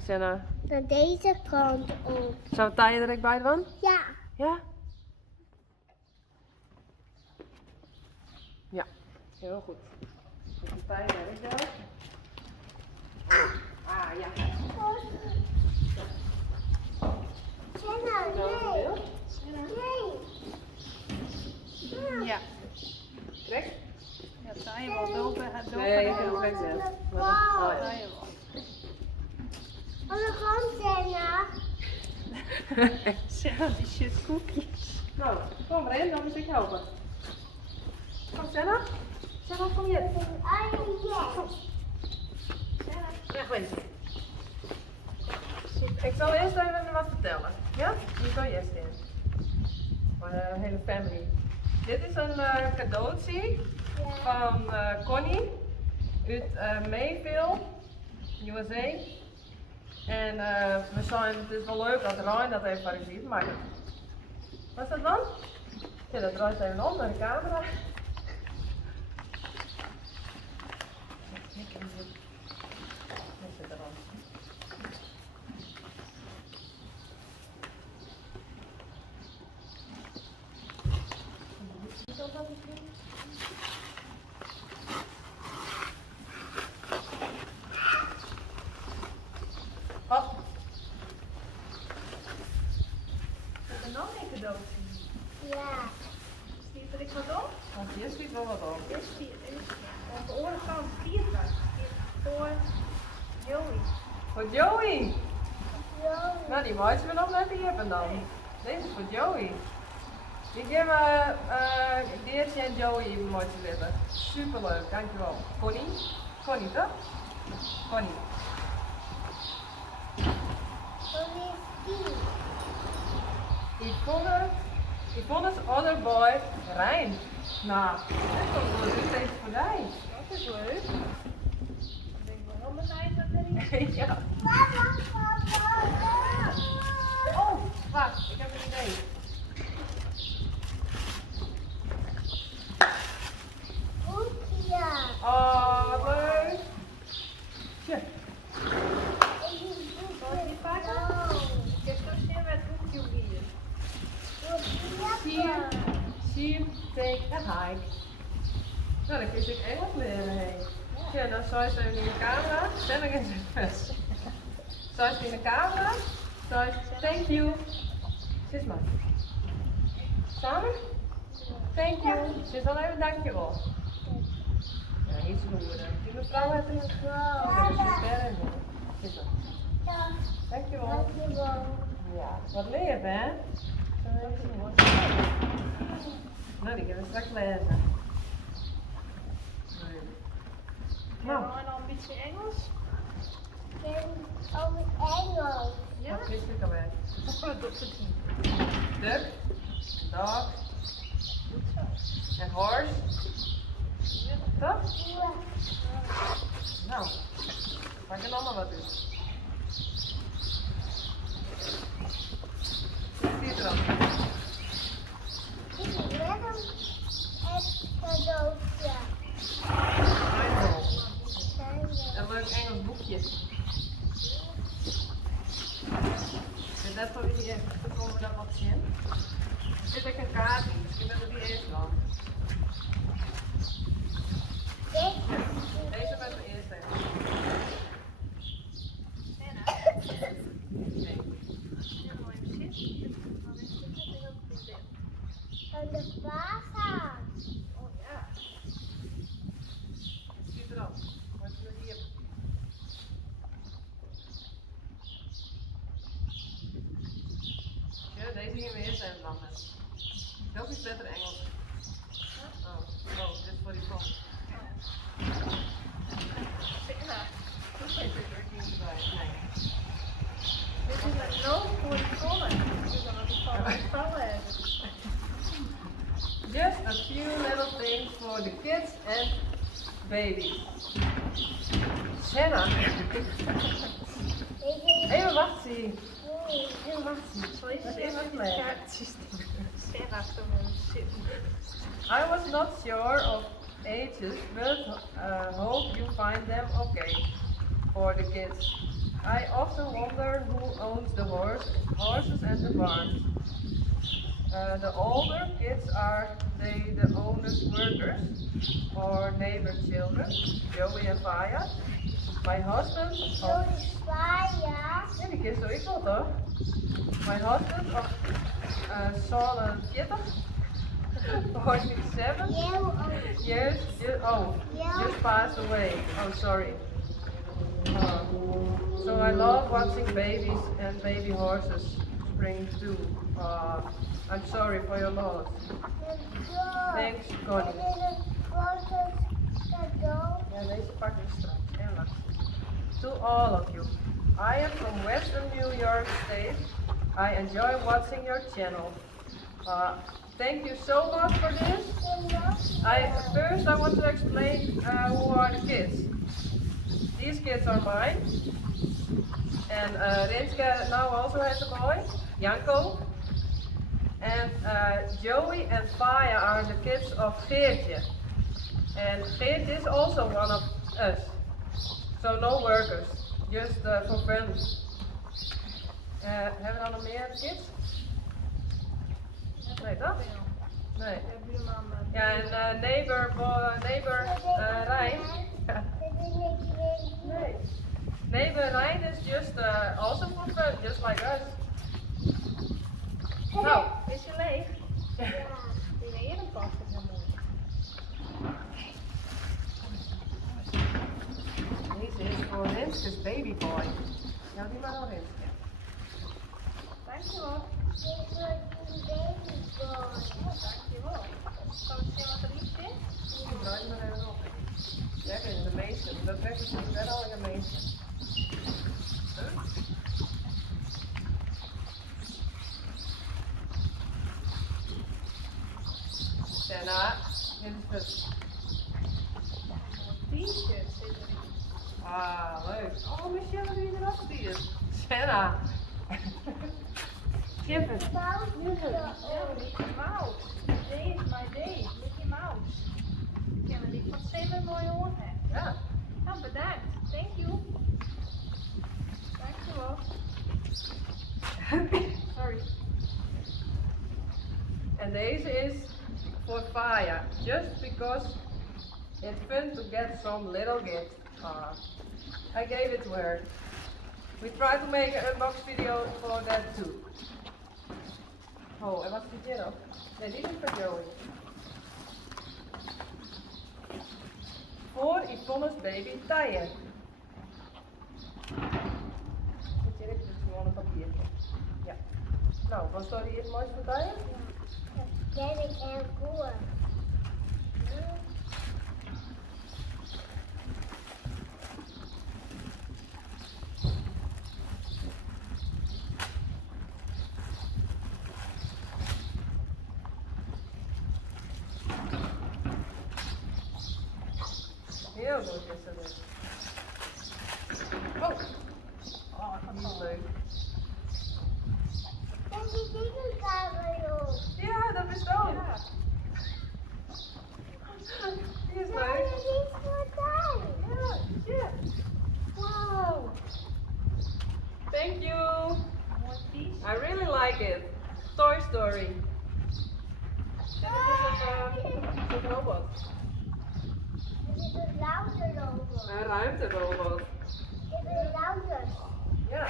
Senna. Naar deze kant op. Zou het taaien direct bij van? Ja. Ja? Ja, heel goed. Is de taaien direct bij? Ah, ja. Senna, nee. Nee. Ja. Trek? Ja, taai je wel dopen. Nee, ik heb het weg zet. Oh ja. Taai je wel. Alle kant, Senna. Senna, die shit koekjes. Nou, kom maar in, dan moet ik je helpen. Kom Senna. Senna, kom hier. Ja, goed. Ik zal eerst even wat vertellen. Ja? Hier kan je eerst in. Mijn hele family. Dit is een cadeautje van Connie uit Mayville, USA. En we zijn, het is wel leuk dat Ryan dat even voor je ziet, maar wat is dat dan? Ja, dat draait even om naar de camera. Oh. Is er nog een cadeautje? Ja. Stiet er ik wat op? Want hier schiet wel wat op. Is aan de andere kant 4 voor Joey. Voor Joey! Ja. Nou, die mooiste we nog net hebben dan. Deze is voor Joey. Die geven Deertje en Joey even mooi te liggen. Superleuk, dankjewel. Connie? Connie toch? Connie. Yvonne's other boy, Rijn. Nou, dit komt wel een beetje voorbij. Dat is leuk. Ik denk wel heel benieuwd wat erin Ja. Oh, wacht, ik heb een idee. Oh, wat leuk. Tje. Zal ik die pakken? Ik heb zo zin met hoekje hier. Sheep take a hike. Nou, dan kies ik Engels leren heen. Ja, dan zou je zo in de camera. Stel ik in het vest. Zou je in de camera? Zou je thank you. Zit maar. Samen? Thank you. Zit dan even dankjewel. Ja, iets roeren. Die mevrouw heeft een sterren. Zit maar. Dankjewel. Ja, wat leer hè? Nou, die kunnen we straks lezen. Nou, En dan een beetje Engels. Ja? wat wist ik alweer? Dat is Duck, dog en horse. Toch? Nou, pak er allemaal wat uit. Zie je er dan? Een leuk Engels boekje. Is dat voor wie eerst? Dan komen we daar wat in. Er zit ook een kaart in, misschien dat we die eerst dan. Deze met de eerste. Senna. Nee. Ja, dan moet je even zitten. Dan is het net heel goed in. Oh ja. Ziet er dan. Wat is er hier? Ja, deze hier weer zijn dan. Welke is beter Engels? Oh, dit is voor die kant. Senna. Dat is er niet bij. Nee. Dit is een loop voor de kolen. Dus dan had ik van mijn vrouwen hebben. Just a few little things for the kids and babies. Senna. Even wachten. Even wachten. Zal je Dat is Senna het dit leuk. kaartje sturen? Senna gewoon zitten. I was not sure of ages, but hope you find them okay for the kids. I often wonder who owns the horses and the barns. The older kids, are they the owner's workers or neighbor children? Joey en Faya. My husband. Zo is fire. Ja, die kist doe ik wel toch? My husband of Saul 40, 47 years, just passed away. Oh, sorry. So I love watching babies and baby horses spring too. I'm sorry for your loss. Thanks, Connie. Ja, deze pak ik straks. Ella. To all of you. I am from Western New York State. I enjoy watching your channel. Thank you so much for this. First I want to explain who are the kids. These kids are mine. And Renske now also has a boy, Janko. And Joey and Faya are the kids of Geertje. And Geertje is also one of us. So no workers, just for fun. Hebben we dan nog meer kids? Nee, toch? Nee. Ja, en neighbor Rijn. Nee. Neighbor Rijn is just also for fun, just like us. Nou, Is je leeg? Die ben je dan vast op mijn deze is voor Renske's babyboy. Nou, die maar nog Renske. Dankjewel. Dankjewel. Zal ik zien wat erin zit? Die draait maar even op. Jij bent de meeste, dat werkt natuurlijk wel al de meeste. Senna, dit is het. T-shirt zit erin. Ah, leuk. Oh, Michelle, wie er afstuurt. Senna. Geef het. Oh, Mickey Mouse. Today is my day. Mickey Mouse. Ik ken die van Sailor Mooi hoor. Ja. Nou, bedankt. Thank you. Dankjewel. Sorry. En deze is voor Faya. Just because it's fun to get some little gift. I gave it to her. We tried to make an unbox video for that too. Oh, en wat zit hier nog? Nee, die is voor Joey. Voor Yvonne's baby Tije. Dit is gewoon een papiertje. Ja. Nou, wat staat hier het mooiste voor Tije? Ken ik heel goed. Heel goed is dat dus. Oh! Oh, die is leuk. En die dingenkamer. Ja, dat is ook. Ja. Die is Ja, leuk. dat is voor mij. Ja, shit. Wow. Thank you. Mooi t-shirt. I really like it. Toy Story. En het is een robot. Het is een louter robot. Een ruimterobot. Het is een louter. Ja.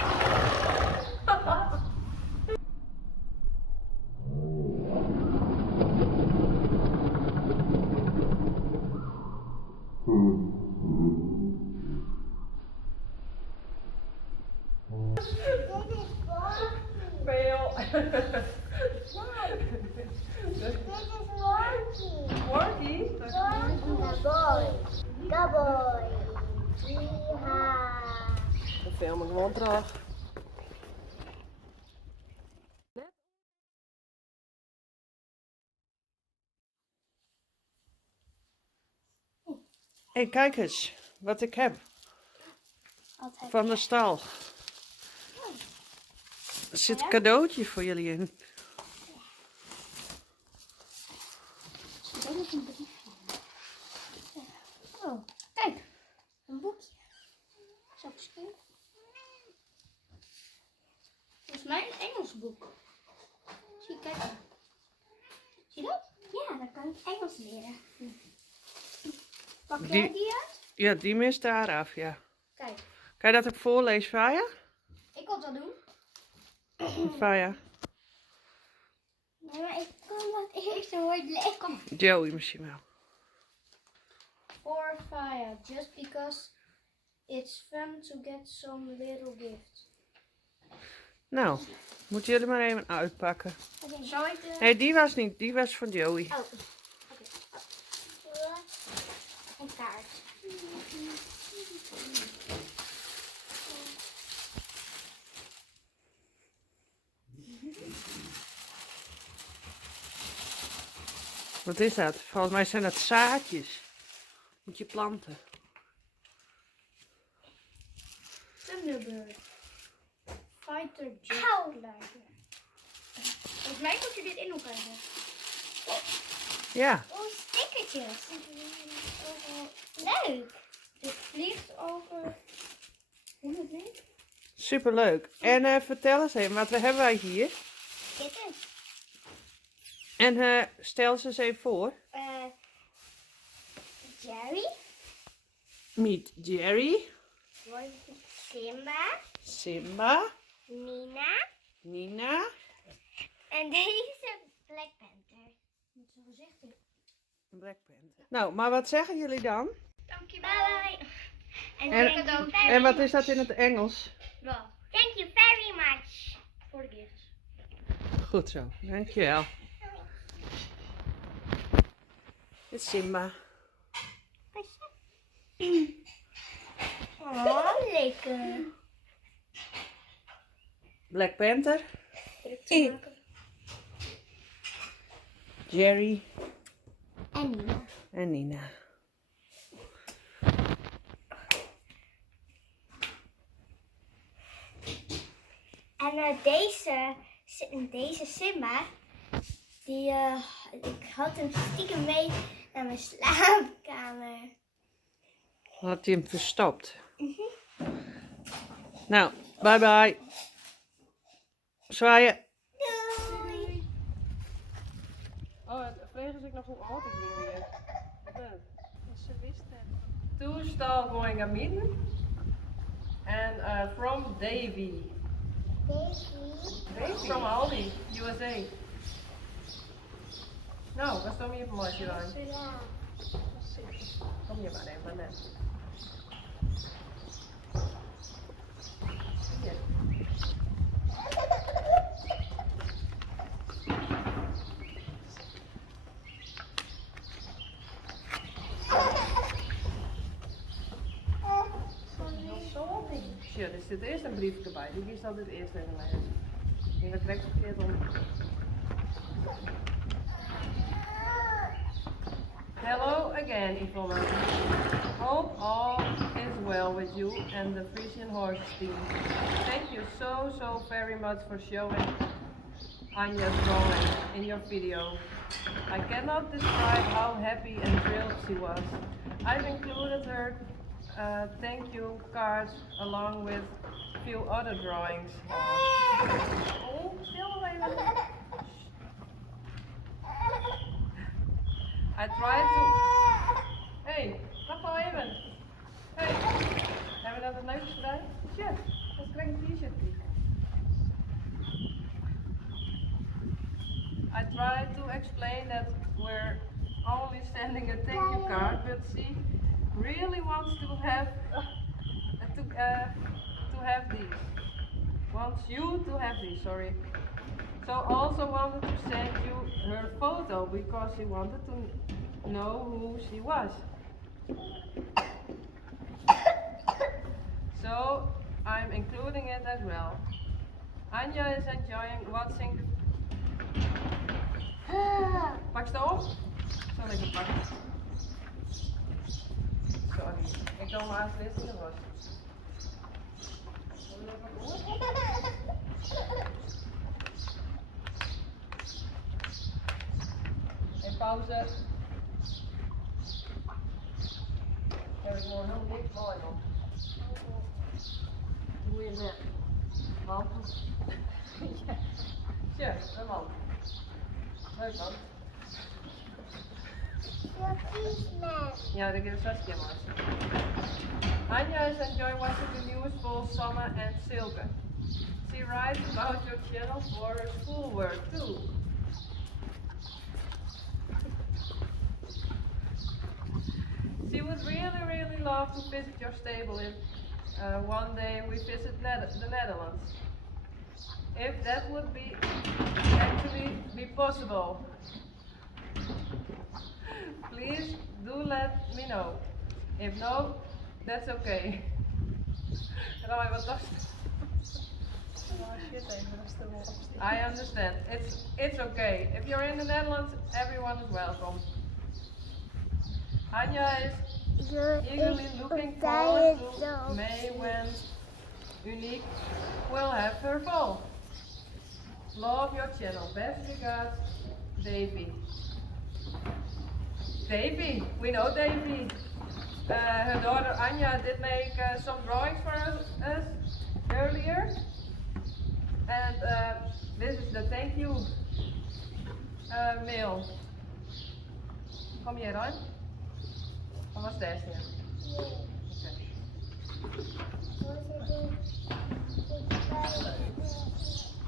Dit is voor. Veel. Dit is Morty. Morty. The boy. Ja. Dan film ik gewoon terug. Hé, kijk eens wat ik heb van de stal. Er zit een cadeautje voor jullie in. Dat is een briefje. Oh, kijk. Een boekje. Zo geschreven. is mijn Engels boek. Zie, kijk maar. Zie je dat? Ja, dan kan ik Engels leren. Pak jij die uit? Ja, die mist daar af, ja. Kijk, Kan je dat ook voorlezen, Faya? ik kan dat doen. Faya. Nee, maar ik kan dat eerste woord lezen. Kom maar. Joey misschien wel. For fire, just because it's fun to get some little gift. Nou, moeten jullie maar even uitpakken. Zou ik de... Nee, die was niet. Die was van Joey. Oh, oké. Een kaart. Wat is dat? Volgens mij zijn dat zaadjes. Moet je planten. Thunderbird. Fighter jet glider. Volgens mij moet je dit in elkaar zetten. Ja. Oh, stickertjes. Leuk. Dit vliegt over... Hoe het heet? Superleuk. En vertel eens even, wat hebben wij hier? Kittens. En stel ze eens even voor. Jerry. Meet Jerry. Simba. Simba. Nina. Nina. En deze Black Panther. Met zijn gezicht in. Black Panther. Nou, maar wat zeggen jullie dan? Dankjewel. Bye bye. En wat is dat in het Engels? Well, thank you very much for the gifts. Goed zo, dankjewel. Dit is Simba. Oh, lekker. Black Panther. Jerry. En Nina. En Nina. En deze Simba, ik had hem stiekem mee naar mijn slaapkamer. Had hij hem verstopt. Nou, bye bye. Zwaaien. Doei. Oh, vreeg ik nog hoe oud ik ben. Ze wist het. Toestel going a meeting. And from Davy. Baby. From Aldi, USA. Nou, wat stond hier voor mij aan? Ja. Kom hier maar even net. Hier. Ja, er zit eerst een briefje bij. Die is altijd eerst even lezen. En dat krijg ik verkeerd om. Hello again, Yvonne. Hope all is well with you and the Frisian Horses team. Thank you so very much for showing Anja's drawing in your video. I cannot describe how happy and thrilled she was. I've included her thank you cards along with a few other drawings. Oh, stil even. I tried to... Hey, wacht wel even. Hey, hebben we dat het leukste gedaan? Shit, dat is een t-shirt. I tried to explain that we're only sending a thank you card, but she really wants to have these. Wants you to have these, sorry. So also wanted to send you her photo because she wanted to know who she was. So I'm including it as well. Anja is enjoying watching. Pak ze op. Zal ik hem pakken? Sorry, ik doe maar als dit in de was. En pauze. Heb ik nog heel niks mooi nog. Doe je weg. Want Ja, een man. Leuk man. Ja, dat is Saskia mooi. Anja is enjoying watching the news for Sanne and Silke. She writes about your channel for her schoolwork too. She would really love to visit your stable if one day we visit the Netherlands. If that would be actually be possible. Please do let me know. If no, that's okay. Roy, wat dacht je? I understand. It's okay. If you're in the Netherlands, everyone is welcome. Anja is eagerly looking forward to May when Unique will have her fall. Love your channel. Best regards, Davy. Davy, we know Davy. Her daughter Anja did make some drawings for us earlier. And this is the thank you mail. Kom je eruit? Of was deze?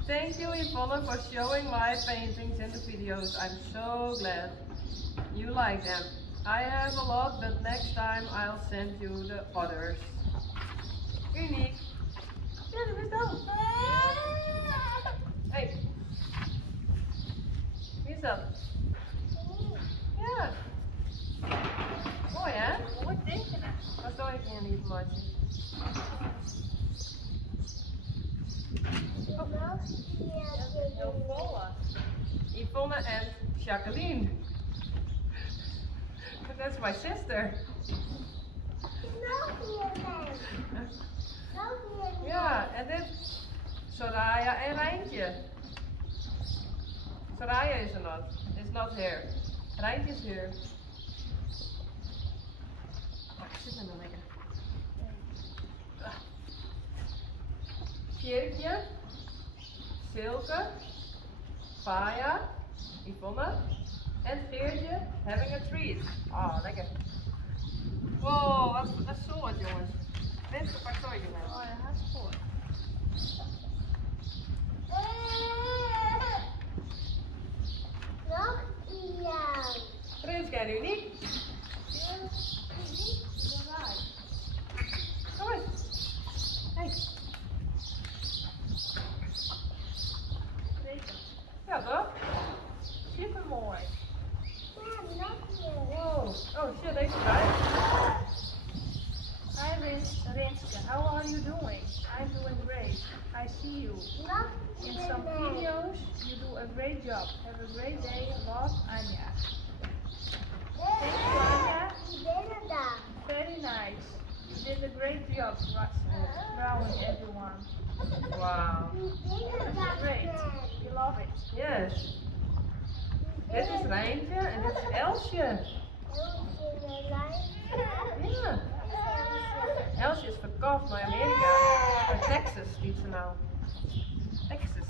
Thank you, Yvonne, for showing my paintings in the videos. I'm so glad you like them. I have a lot, but next time I'll send you the others. Unique. Ja, dat is dan. Hey. Wie is dat? Ja. Mooi hè? Mooi tekenen. Wat doe ik hier niet, Martje? Heel volle. Yvonne and Jacqueline. That's my sister. Ja, en dit Soraya en Rijntje. Soraya is er not. It's not here. Rijntje is here. Oh, ik zit er nog lekker. Kjerkje, Silke, Faya, Yvonne en Geertje having a treat. Oh, lekker. Wow, wat een soort jongens. Mensen, pak zo je mee. Oh ja, hij is voor. Prins en Uniek. Kom eens. Hey. Ja toch? Super mooi. Wow. Oh shit, deze erbij. Hi Rinske, how are you doing? I'm doing great. I see you. In some videos, you do a great job. Have a great day. Love, Anja. Thank you, Anja. Very nice. You did a great job drawing everyone. Wow. That's great. You love it. Yes. Dit is Rijntje en dit is Elsje. Ja. Elsje is verkocht naar Amerika. Naar Texas, liet ze nou. Texas.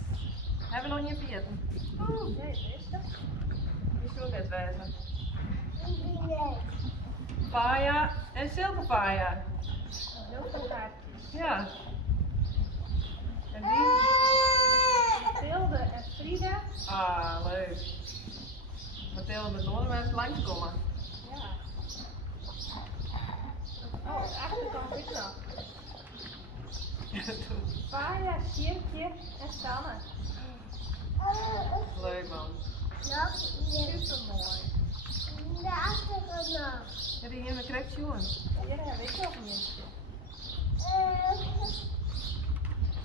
Hebben we nog niet vergeten. Oeh, nee, is dat? Die is ook net wijzen. Faya en Silke Faya. Heel veel kaartjes. Ja. En die? Mathilde en Frida. Ah, leuk. Mathilde met nog mensen langskomen. Ja. Oh, de achterkant is nog. Faya, Sjerkje en Sanne. Leuk man. Super mooi. Heb je hier een correct jongen? Hier heb ik nog eentje.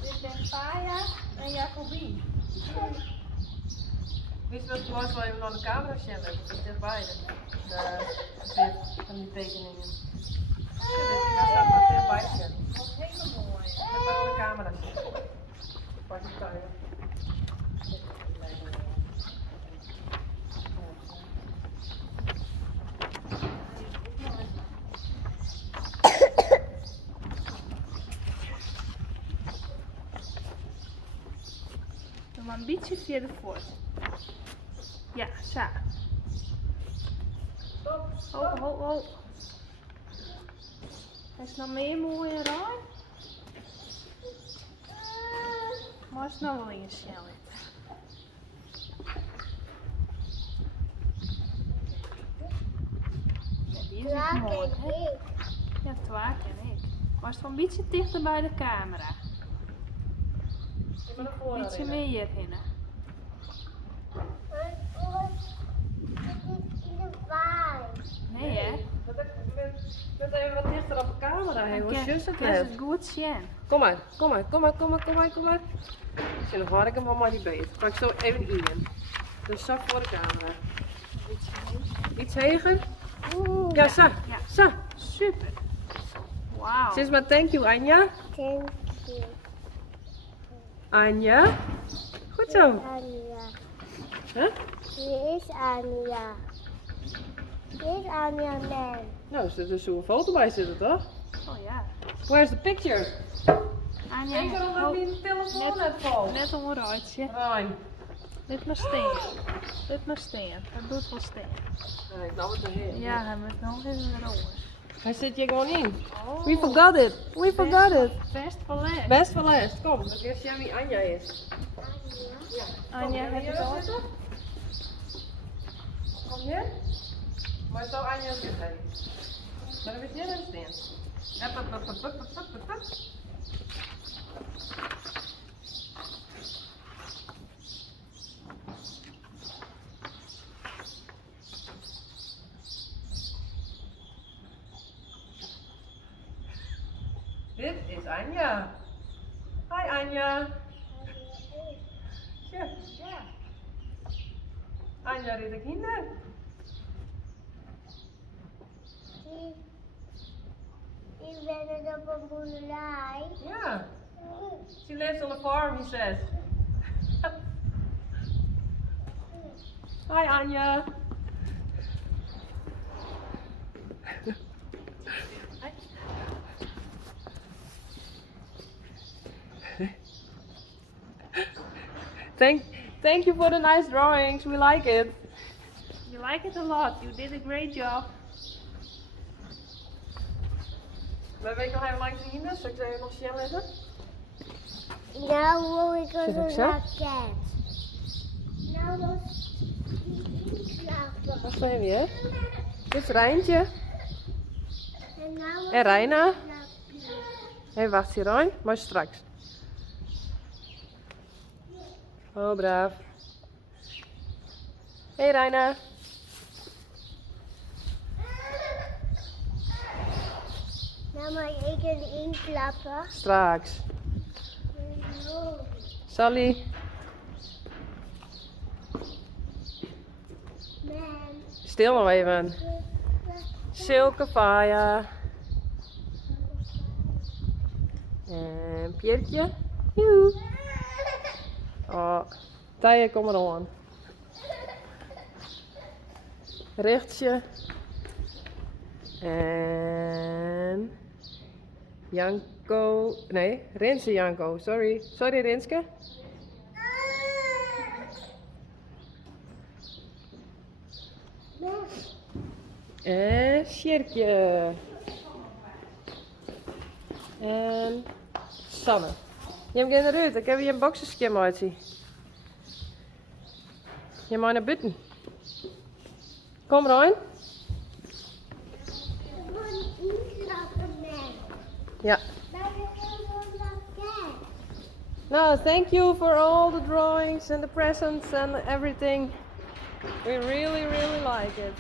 Dit zijn Faya en Jacobien. Weet je wat het mooiste wel even naar de camera zien? Dat is dichtbij. Dit van die tekeningen. Ik ga zelf wat dichtbij zien. Dat is helemaal mooi. Ik ga maar naar de camera zien. Pak je tuin. maar een beetje verder voort. Ja, zo. Stop, stop. Oh, oh, oh. Is nog meer mooie raar? Maar is nog wel in je snelheid. Ja, die is ook mooi, hè? Ja, twaak en ik. Maar is wel een beetje dichter bij de camera. Je moet naar voren Een beetje rennen. meer hierheen. Nee, hè? Met even wat dichter op de camera heen. Hoe zus het Dat net? is goed zien. Kom maar, kom maar, kom maar, kom maar, kom maar, kom maar. Zie, dan hoor ik hem wel maar niet beter. Pak zo even in. Dus zo voor de camera. Iets heger? Ja, zo. Ja. Zo. Super. Wauw. Zeg maar thank you, Anja. Thank you. Anja. Goed zo. Anja. Huh? Wie is Anja? Wie is Anja man? Nou, er zit dus zo'n foto bij zitten, toch? Oh ja. Where's the picture? Anja, Denk erom dat die telefoon net valt. net een rondje. Rijn. Dit maar steen. Dit maar steen. Dat doet wel steen. Nee, nou het erin. Ja, hij moet nog eens erover. Hij zit hier gewoon in. Oh. We forgot it. We forgot it. Best verlegd. Best wel eerst. Kom, dan eerst jij wie Anja is. Ja. Anja, heb je het al? zitten? Kom je? Maar zo Anja zit hij. Maar dan weet je niet staan. Hup, hup, hup, hup, hup, hup, hup, hup. Dit is Anja. Hi Anja. Ja. Anja redt de kinder. Ik ben op een boerderij. Ja. She lives on a farm, he says. Hi Anja. Thank you for the nice drawings. We like it. You like it a lot. You did a great job. We weten nog even langs de hinden. Zal ik ze even nog snel leggen? Nou wil ik Zit een ik zo? raket. Nou wil ik slapen. Wacht even, hè? Dit is Rijntje. En nou wil En Reina. ik slapen. Hé, wacht hier, Rijn. Maar straks. Oh, braaf. Hé, Reina. Nou mag ik erin klappen. Straks. Sally. Man. Stil nog even. Silke Faya. En Piertje. Joe. Oh, Tije, kom er aan. Richtje. En Janko. Nee, Rinse Janko. Sorry. Sorry, Rinske. En Sjerkje. En Sanne. Je hebt geen ruit. Ik heb hier een boxenschema uitzien. Je mag naar buiten. Kom Rijn. Ik wil erin klappen, man. Ja. Maar ik wil een raket. No, thank you for all the drawings and the presents and everything. We really, really like it.